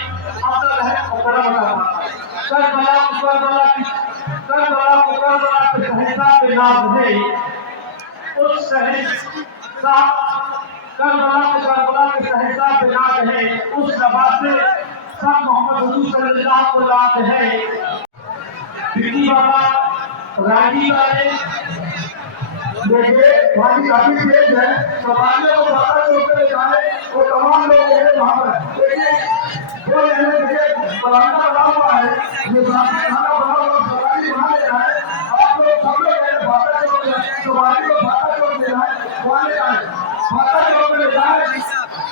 है करबला के सहसा पे नाज है उस सहसा करबला के सहसा पे नाज है उस नवाज से सब मोहम्मद हुजूर सल्लल्लाहु अलैहि वसल्लम है। बिकी बाबा राजी वाले देखिए वहाँ की काफी तेज है, समाजों को बाहर छोड़कर ले जाए वो तमाम लोग हैं वहाँ पर। देखिए जो मैंने देखिए पराठा बना हुआ है, जो सामने खाना बना हुआ सवारी वहाँ ले जाए, आप लोग सब लोग मेरे भाटा छोड़ दे, सवारी को भाटा छोड़ दे जाए, वहाँ ले जाए, भाटा छोड़ ले जाए,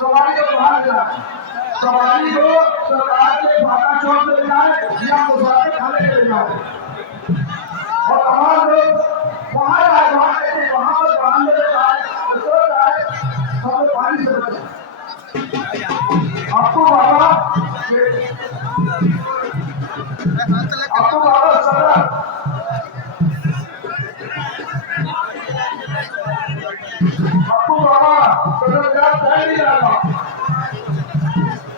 सवारी को बाहर ले जाए, सवारी को सरकार के भाटा छोड़ ले जाए या मुसाफिर खाने ले जाए और तमाम लोग वहाँ आए वहाँ पर पानी से बचे। आपको बाबा सदर आपको बाबा सदर नहीं रहा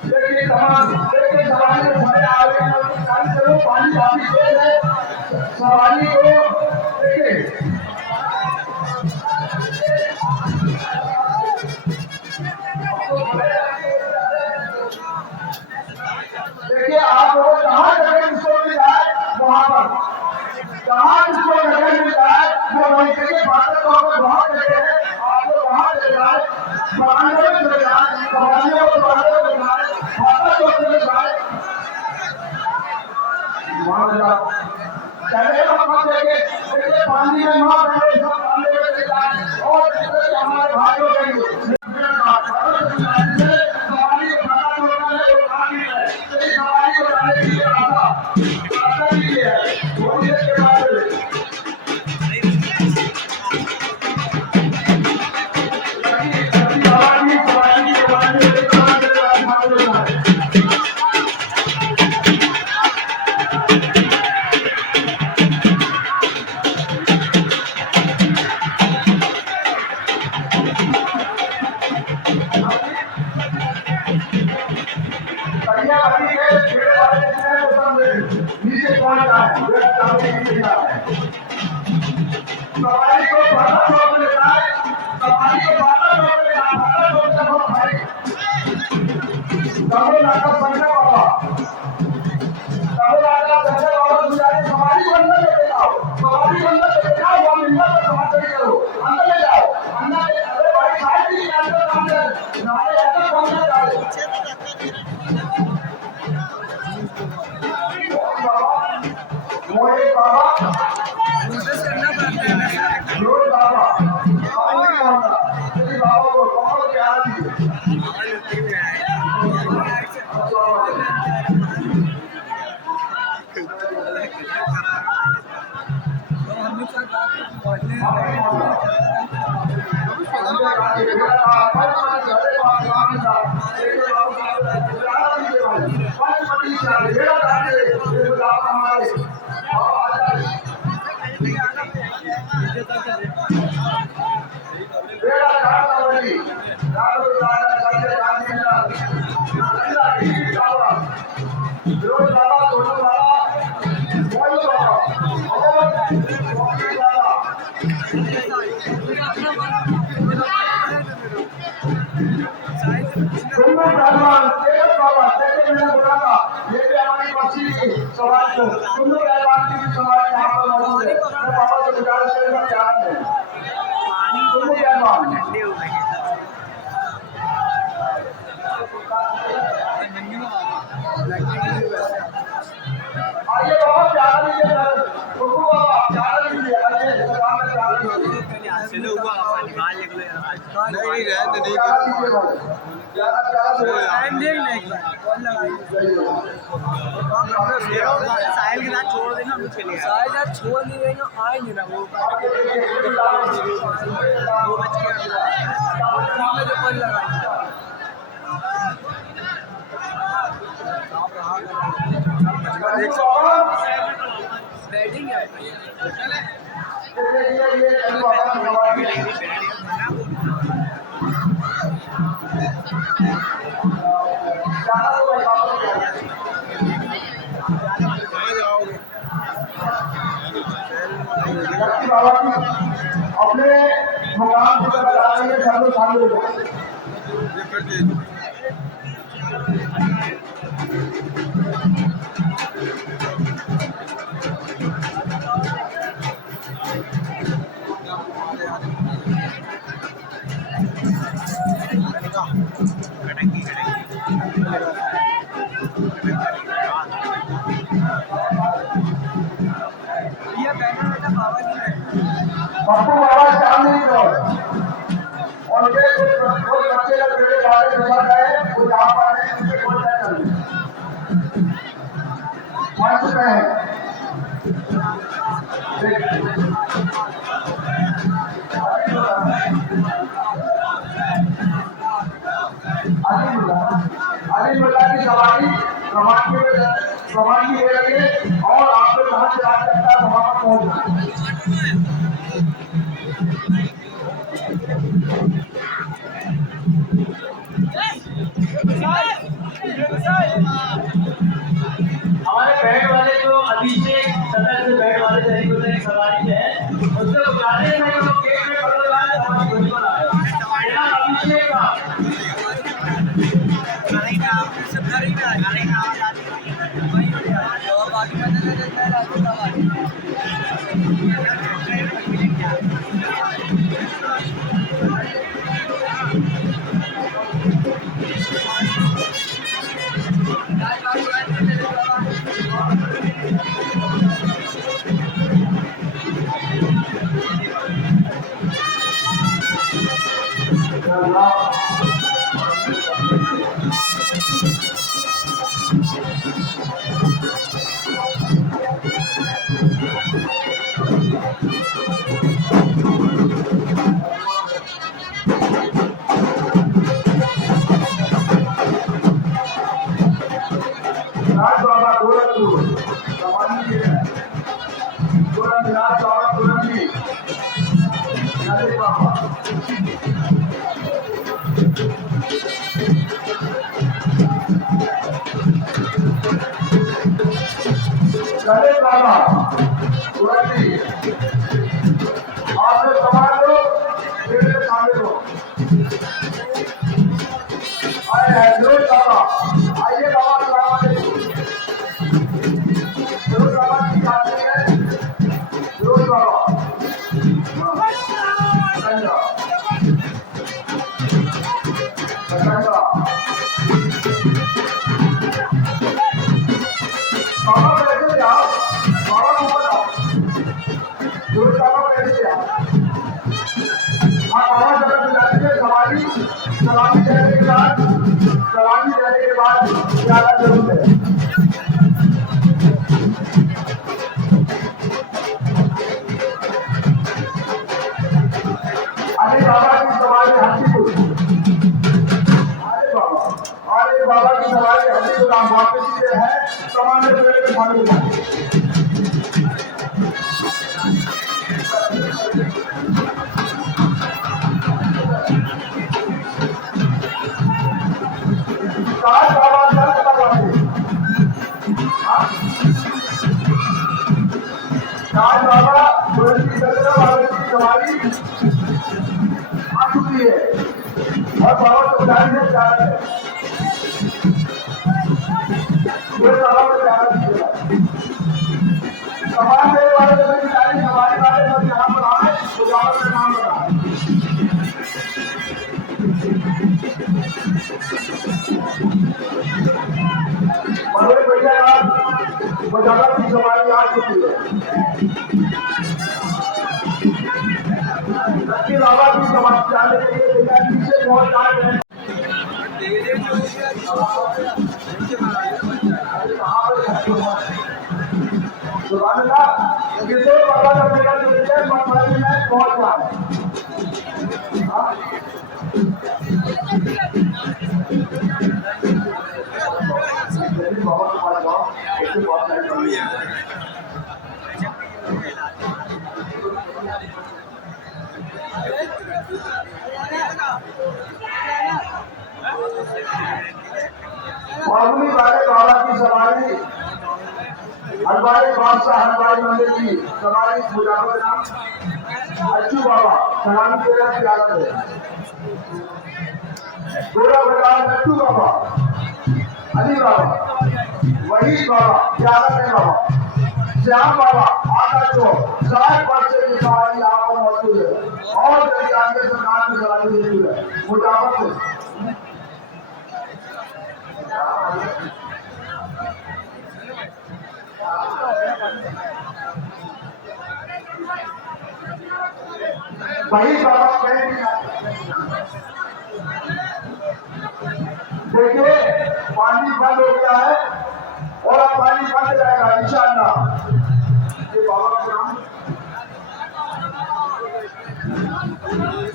लेकिन सवारी में भरे आ रहे हैं पानी काफी तेज है सवारी को देखिए देखिए आप लोग कहाँ जगह जिसको मिल जाए वहाँ पर कहाँ जिसको जगह मिल जाए वो वहीं जगह भारत को बहुत जगह है आपको कहाँ चले जाए बरामदे में चले जाए सवारियों को बरामदे में जाए भारत को चले जाए वहाँ जाए चले हम देखिए पानी में ना पहले सब पानी में चले जाए और हमारे भाइयों के सवारी को भाड़ा छोड़ ले जाए सवारी को भाड़ा छोड़ ले जाए भाड़ा छोड़ कर हम भाई डबल नाका संजय बाबा गुजारे सवारी को अंदर लेके जाओ सवारी को अंदर लेके जाओ वहाँ मिलना तो समाचारी करो अंदर ले जाओ अंदर अरे भाई साइड भी अंदर नाले ऐसा पहुंचना चाहिए मोहे बाबा जोर बाबा पानी मांगा तेरी बाबा को बहुत प्यार दी सवाल को कुल्लू पहलवान की सवाल यहाँ पर मौजूद है मैं पापा से गुजारिश करूंगा क्या है कुल्लू पहलवान आइए बाबा प्यार लीजिए कुल्लू बाबा प्यार लीजिए आइए सवाल में प्यार लीजिए चलो हुआ बाल निकले नहीं रहने नहीं टाइम देख ले एक बार कॉल लगाइए साहिल के साथ छोड़ देना हम लोग चलिए साहिल के साथ छोड़ नहीं देंगे आएंगे ना वो बच के जो कॉल लगाइए बैटिंग है मुकाम की तरफ जा रही है, सब लोग शामिल हो जाए। पप्पू बाबा चांदनी चौक उनके कुछ बच्चे लोग मेरे वाले निकल गए, वो जहाँ पर है उनके कोई तय कर मंच पे है। अलीमुल्ला की सवारी कमान की ले रही है और आपको जहाँ से आ सकता है वहाँ पर पहुँचना है। हमारे बैठ वाले जो अभिषेक सदस्य बैठ वाले तरीके से सवारी है उससे बुलाने में जो गेट में खड़े हुए हैं हमारी घोड़ी को लाए अभिषेक का राज बाबा गोरखपुर सवारी के गोरखनाथ बाबा गोरखी नरेश बाबा नरेश बाबा गोरखी आपने सवाल लो मेरे शामिल हो आए हैं नरेश बाबा आइए बाबा सलामी देने के बाद ज्यादा जरूरत है। अरे बाबा की सवारी हाजीपुर अरे बाबा की सवारी हाजीपुर आप वापस से है सामान्य पेड़ के मालूम है। राज बाबा राज बाबा की सवारी आ चुकी है और बाबा चौधारी से जा रहे हैं। बाबा को जा रहे हैं सवाल देने वाले सवारी वाले सब यहाँ पर आए तो बाबा का नाम बताए। बड़े भैया बजाना की सवारी आ चुकी है। लक्ष्मी बाबा की सवारी जाने के लिए पीछे बहुत आए हैं। बाबा का मेला जो है मथुरा में पहुंच रहा है। बाबा की सवारी हलवाई बादशाह हलवाई मंदिर की सवारी मुजाफर नाम अच्छू बाबा सलामी तेरा प्यारा है। गोरा प्रकार अच्छू बाबा अली बाबा वही बाबा प्यारा है बाबा श्याम बाबा आका चौक 60 वर्ष की सवारी यहाँ पर मौजूद है और दरिया के सरकार की सवारी मौजूद है मुजाफर से वही बाबा देखिए पानी बंद हो गया है और अब पानी बंद जाएगा इंशाअल्लाह। ये बाबा का नाम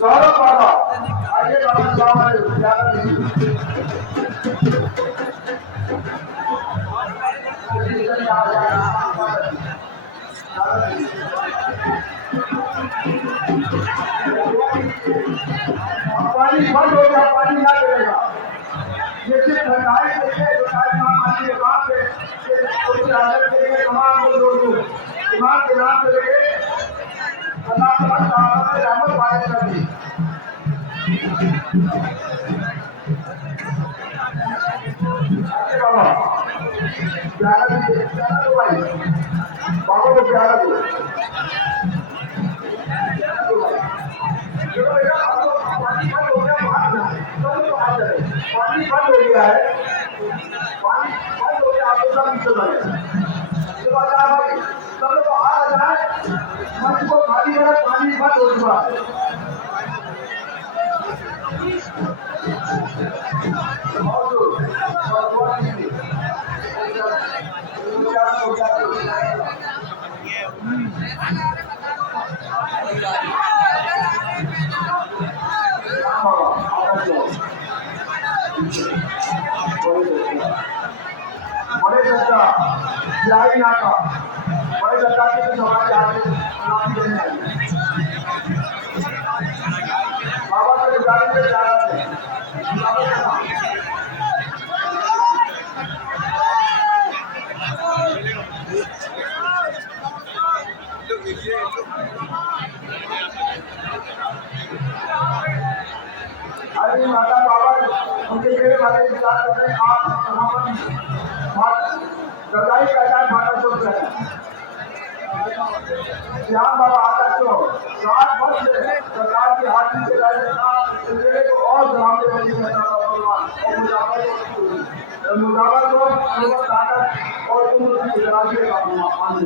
गौरव बाबा आइए बाबा पानी बंद हो गया पानी ना गिरेगा ये सिर्फ ठंडाई देखे नाम आने के बाद तमाम लोग ईमान के नाम से लेके रहमत पाए करती प्यारा तो भाई बाबा को प्यारा दो पानी बंद हो गया पानी बंद हो गया है पानी बंद हो गया आपको सब नीचे भाई सब लोग आ जाए मंच को खाली करा पानी बंद हो चुका है। बड़े चाचा बिहारी नाका बड़े चाचा के समाज आगे सलामी देने आई बाबा के गुजारिश से जा रहे थे अरे माता बाबा उनके मेरे वाले विचार कर रहे हैं आप गदाई का जाए माता चौक जाए श्याम बाबा आता तो 60 वर्ष से सरकार के हाथ में चलाए को और ग्राम में बनी मुजावर को ताकत और तुम राज्य का पानी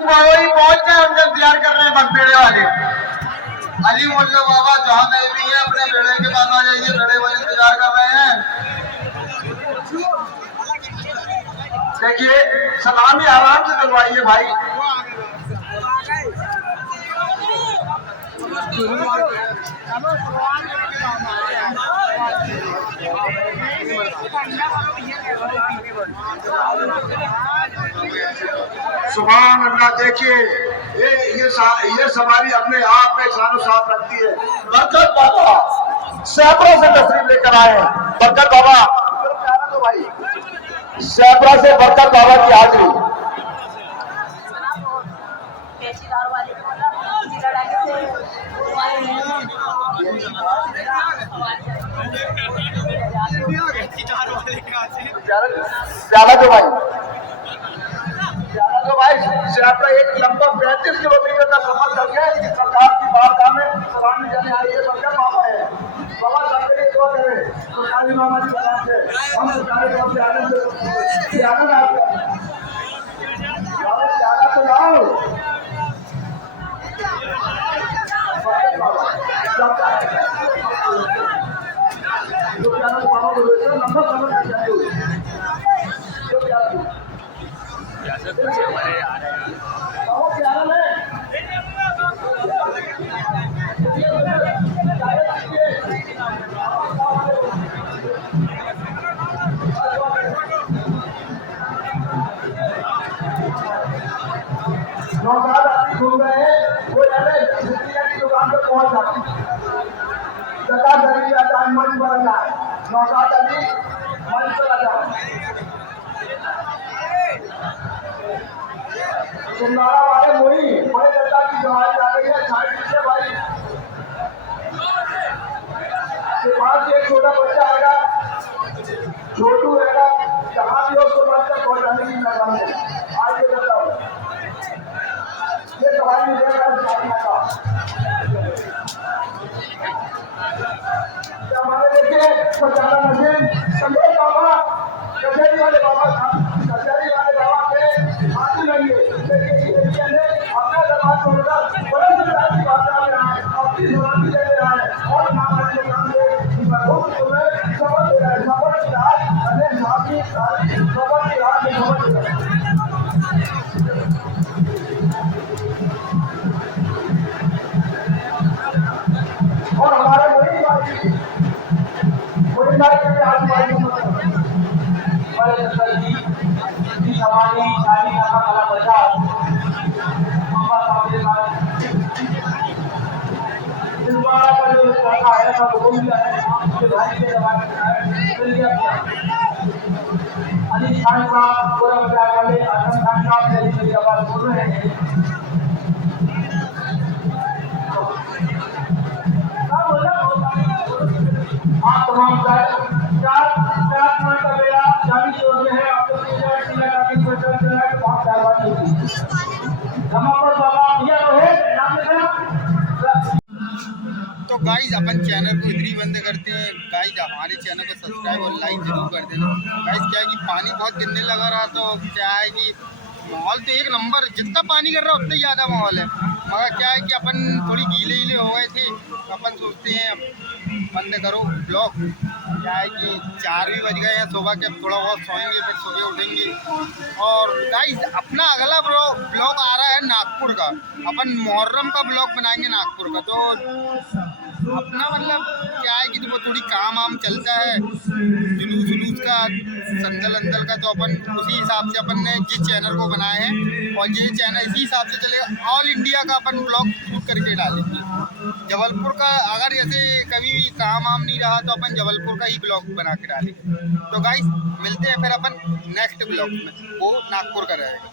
वही पहुंच गए उनका इंतजार कर रहे हैं बगपेड़े वाले अली मोल्ला बाबा जहाँ गए भी हैं अपने बेड़े के पास आ जाइए बेड़े वाले इंतजार कर रहे हैं। देखिए सलामी आराम से दिलवाइए भाई सुभान अल्लाह। देखिए ये सवारी अपने आप में शानो साफ रखती है। बरकत बाबा सैपरा से तशरीफ लेकर आए हैं। बरकत बाबा तो भाई सैपरा से बरकत बाबा की हाजिरी प्याला तो भाई सैपरा एक लंबा 35 किलोमीटर का सफर करके सरकार की बारगाह में सलामी देने आई है। बरकत बाबा है बाबा सबके लिए दुआ करें सरकारी मामा जी बता से हम सरकारी तरफ से आनंद तो लाओ बाबा को लंबा सफर घूम रहे हैं वो दुकान पे पहुंच जाते सरकार मंच पर जाए नौशाद अली मंच पर आ जाओ। चिंगारा वाले मोई बड़े नेता की जवानी आ गई है, साइड पीछे भाई के पास एक छोटा बच्चा आएगा, छोटू रहेगा, जहाँ भी हो उसको मंच तक पहुँचाने की मेहरबानी है। आइए बताओ, ये सवारी मिलेगा का हमारे देखिए पचाना नजीम संजय बाबा, कचहरी वाले बाबा, कचहरी वाले बाबा के हाथी रहेंगे। देखिए ने अपना दरबार छोड़कर बड़े सरदार की बात में आए, अपनी जवानी दे रहा है और नाम के नाम से बहुत तुम्हें शपथ दे रहा है। शपथ की रात अरे माफी शपथ की रात में शपथ दे रहा है। और हमारे वही बात के आजू-बाजू बड़े दफ्तर की सवारी शादी का बड़ा बाजार मामा साहब के साथ दिलवाड़ा का जो लड़का है सब बोल दिया है आपके भाई के जवाब में चल गया। अली खान साहब पूरा बजा वाले आजम खान साहब जल्दी जल्दी आवाज बोल रहे हैं। आप तमाम चार मिनट का बेड़ा जाने की ओर है। आप लोग बहुत मेहरबानी होगी। जमापुर बाबा भैया रोहित नाम लिखा। तो गाइज अपन चैनल को इधर ही बंद करते हैं। गाइज हमारे चैनल को सब्सक्राइब और लाइक जरूर कर देना। गाइज क्या है कि पानी बहुत गिरने लगा रहा, तो क्या है कि माहौल तो एक नंबर, जितना पानी गिर रहा है उतना ही ज़्यादा माहौल है। मगर क्या है कि अपन थोड़ी गीले हो गए थे, अपन सोचते हैं बंद करो ब्लॉग। क्या है कि 4 भी बज गए हैं सुबह के, थोड़ा बहुत सोएंगे फिर सुबह उठेंगे। और गाइस अपना अगला ब्लॉग आ रहा है नागपुर का, अपन मुहर्रम का ब्लॉग बनाएंगे नागपुर का। तो अपना मतलब क्या है कि वो थोड़ी काम चलता है जुलूस का, संदल अंदल का, तो अपन उसी हिसाब से अपन ने जिस चैनल को बनाए हैं और ये चैनल इसी हिसाब से चलेगा। ऑल इंडिया का अपन ब्लॉग शूट करके डालेंगे। जबलपुर का अगर जैसे कभी काम नहीं रहा तो अपन जबलपुर का ही ब्लॉग बना के डालेंगे। तो गाइस मिलते हैं फिर अपन नेक्स्ट ब्लॉग में, वो नागपुर का रहेगा।